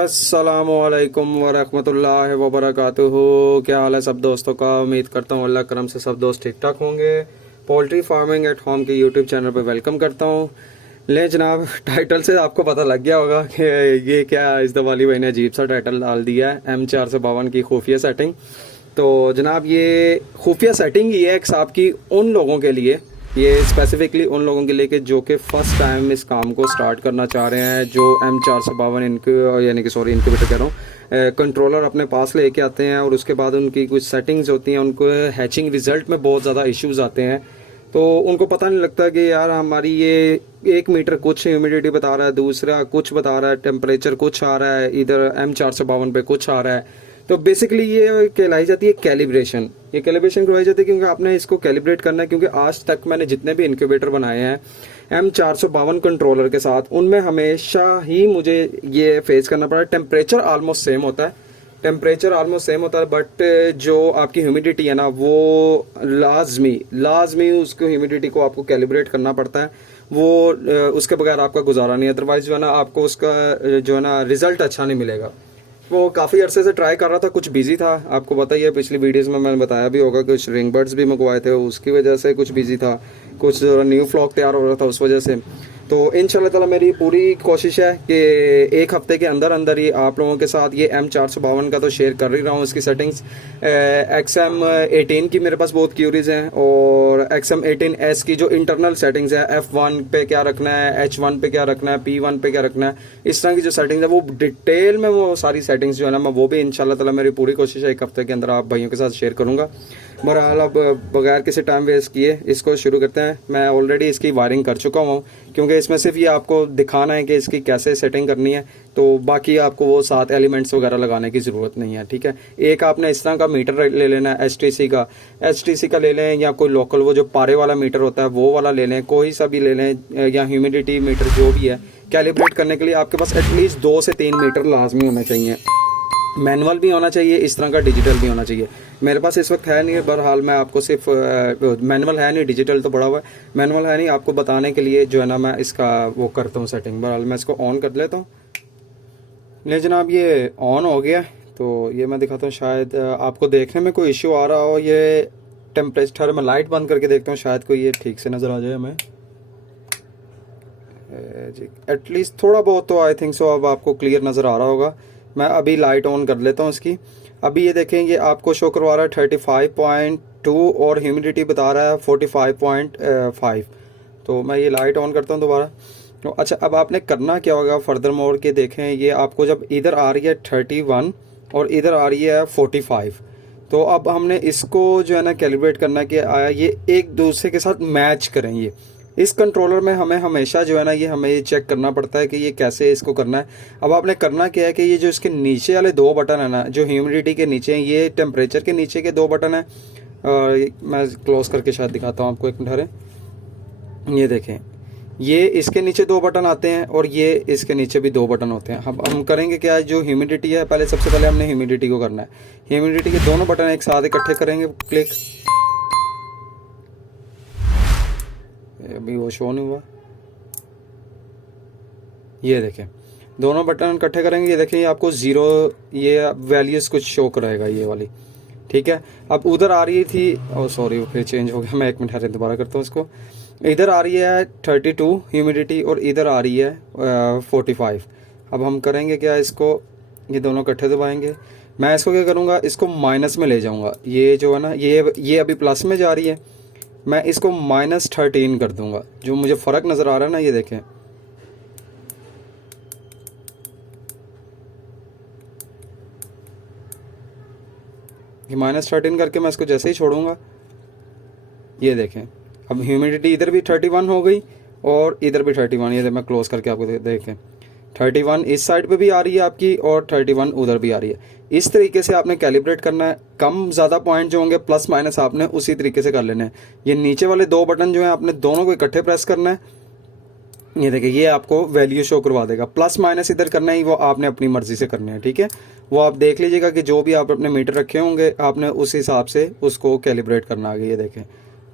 अस्सलामुअलैकुम वरहमतुल्लाहि वबरकातुहू। क्या हाल है सब दोस्तों का। उम्मीद करता हूँ अल्लाह करम से सब दोस्त ठीक ठाक होंगे। पोल्ट्री फार्मिंग एट होम के यूट्यूब चैनल पर वेलकम करता हूँ। ले जनाब, टाइटल से आपको पता लग गया होगा कि ये क्या इस दफ़ा वाली भाई ने अजीब सा टाइटल डाल दिया है, M452 की खुफिया सेटिंग। तो जनाब ये खुफिया सेटिंग ही है एक साहब की उन लोगों के लिए, ये स्पेसिफिकली उन लोगों के लिए कि जो कि फ़र्स्ट टाइम इस काम को स्टार्ट करना चाह रहे हैं, जो M452 इनक्यूबेटर कह रहा हूँ, कंट्रोलर अपने पास लेके आते हैं और उसके बाद उनकी कुछ सेटिंग्स होती हैं, उनको हैचिंग रिज़ल्ट में बहुत ज़्यादा इश्यूज़ आते हैं। तो उनको पता नहीं लगता कि यार हमारी ये 1 मीटर कुछ ह्यूमिडिटी बता रहा है, दूसरा कुछ बता रहा है, टेम्परेचर कुछ आ रहा है, इधर M452 पे कुछ आ रहा है। तो बेसिकली ये कहलाई जाती है कैलिब्रेशन। ये कैलिब्रेशन करवाई जाती है क्योंकि आपने इसको कैलिब्रेट करना है, क्योंकि आज तक मैंने जितने भी इनक्यूबेटर बनाए हैं M452 कंट्रोलर के साथ, उनमें हमेशा ही मुझे ये फेस करना पड़ा। टेम्परेचर ऑलमोस्ट सेम होता है, बट जो आपकी ह्यूमिडिटी है ना, वो लाजमी उसको ह्यूमिडिटी को आपको कैलिब्रेट करना पड़ता है। वो उसके बगैर आपका गुजारा नहीं है। अदरवाइज जो है ना, आपको उसका जो है ना रिजल्ट अच्छा नहीं मिलेगा। वो काफ़ी अरसे से ट्राई कर रहा था, कुछ बिजी था, आपको पता ही है, पिछली वीडियोस में मैंने बताया भी होगा। कुछ रिंग बर्ड्स भी मंगवाए थे, उसकी वजह से कुछ बिजी था, कुछ न्यू फ्लॉक तैयार हो रहा था उस वजह से। तो इंशाल्लाह ताला मेरी पूरी कोशिश है कि 1 हफ्ते के अंदर अंदर ही आप लोगों के साथ ये M452 का तो शेयर कर ही रहा हूँ इसकी सेटिंग्स। XM18 की मेरे पास बहुत क्यूरीज हैं, और XM18S की जो इंटरनल सेटिंग्स है, F1 पे क्या रखना है, H1 पे क्या रखना है, P1 पे क्या रखना है, इस तरह की जो सेटिंग्स है वो डिटेल में, वो सारी सेटिंग्स जो है ना, मैं वो भी इंशाल्लाह ताला मेरी पूरी कोशिश है 1 हफ्ते के अंदर आप भाइयों के साथ शेयर करूँगा। बहरहाल अब बगैर किसी टाइम वेस्ट किए इसको शुरू करते हैं। मैं ऑलरेडी इसकी वायरिंग कर चुका हूँ, क्योंकि इसमें सिर्फ ये आपको दिखाना है कि इसकी कैसे सेटिंग करनी है, तो बाकी आपको वो 7 एलिमेंट्स वगैरह लगाने की ज़रूरत नहीं है। ठीक है, एक आपने इस तरह का मीटर ले लेना है, एच टी सी का ले लें, या कोई लोकल वो जो पारे वाला मीटर होता है वो वाला ले लें, कोई सा भी ले लें, या ह्यूमिडिटी मीटर जो भी है। कैलिब्रेट करने के लिए आपके पास एटलीस्ट 2 से 3 मीटर लाजमी होना चाहिए। मैनुअल भी होना चाहिए, इस तरह का डिजिटल भी होना चाहिए। मेरे पास इस वक्त है नहीं, बहरहाल मैं आपको सिर्फ मैनुअल है नहीं, डिजिटल तो बड़ा हुआ है, मैनुअल है नहीं, आपको बताने के लिए जो है ना मैं इसका वो करता हूँ सेटिंग। बहरहाल मैं इसको ऑन कर लेता हूँ। नहीं जनाब, ये ऑन हो गया। तो ये मैं दिखाता हूँ, शायद आपको देखने में कोई इश्यू आ रहा हो। ये टेम्परेचर मैं लाइट बंद करके देखता हूँ, शायद कोई ये ठीक से नज़र आ जाए हमें जी। एटलीस्ट थोड़ा बहुत तो आई थिंक सो अब आपको क्लियर नज़र आ रहा होगा। मैं अभी लाइट ऑन कर लेता हूँ इसकी। अभी ये देखें, ये आपको शो करवा रहा है 35.2 और ह्यूमिडिटी बता रहा है 45.5। तो मैं ये लाइट ऑन करता हूँ दोबारा। तो अच्छा, अब आपने करना क्या होगा फर्दर मोड के, देखें ये आपको जब इधर आ रही है 31 और इधर आ रही है 45, तो अब हमने इसको जो है ना कैलिब्रेट करना कि आया ये एक दूसरे के साथ मैच करें। ये इस कंट्रोलर में हमें हमेशा जो है ना, ये हमें ये चेक करना पड़ता है कि ये कैसे इसको करना है। अब आपने करना क्या है कि ये जो इसके नीचे वाले 2 बटन है ना, जो ह्यूमिडिटी के नीचे हैं, ये टेम्परेचर के नीचे के 2 बटन हैं। मैं क्लोज करके शायद दिखाता हूँ आपको, एक मिनट ठहरें। ये देखें, ये इसके नीचे 2 बटन आते हैं और ये इसके नीचे भी 2 बटन होते हैं। अब हम करेंगे क्या है, जो ह्यूमिडिटी है, पहले सबसे पहले हमने ह्यूमिडिटी को करना है। ह्यूमिडिटी के दोनों बटन एक साथ इकट्ठे करेंगे, क्लिक। अभी वो शो नहीं हुआ, ये देखें दोनों बटन इकट्ठे करेंगे। ये देखें, ये आपको 0 ये वैल्यूज़ कुछ शो कराएगा ये वाली। ठीक है, अब उधर आ रही थी, ओ सॉरी वो फिर चेंज हो गया, मैं 1 मिनट दोबारा करता हूँ इसको। इधर आ रही है 32 ह्यूमिडिटी और इधर आ रही है 45। अब हम करेंगे क्या, इसको ये दोनों इकट्ठे दबाएंगे। मैं इसको क्या करूँगा, इसको माइनस में ले जाऊँगा। ये जो है ना, ये अभी प्लस में जा रही है, मैं इसको -13 कर दूंगा। जो मुझे फ़र्क नज़र आ रहा है ना, ये देखें, ये -13 करके मैं इसको जैसे ही छोड़ूंगा, ये देखें अब ह्यूमिडिटी इधर भी 31 हो गई और इधर भी 31। ये मैं क्लोज करके आपको देखें, 31 इस साइड पे भी आ रही है आपकी और 31 उधर भी आ रही है। इस तरीके से आपने कैलिब्रेट करना है। कम ज़्यादा पॉइंट जो होंगे प्लस माइनस आपने उसी तरीके से कर लेने हैं। ये नीचे वाले 2 बटन जो हैं आपने दोनों को इकट्ठे प्रेस करना है। ये देखिए, ये आपको वैल्यू शो करवा देगा। प्लस माइनस इधर करना ही वो आपने अपनी मर्जी से करने हैं। ठीक है, वो आप देख लीजिएगा कि जो भी आप अपने मीटर रखे होंगे आपने उस हिसाब से उसको कैलिब्रेट करना आगे। ये देखें,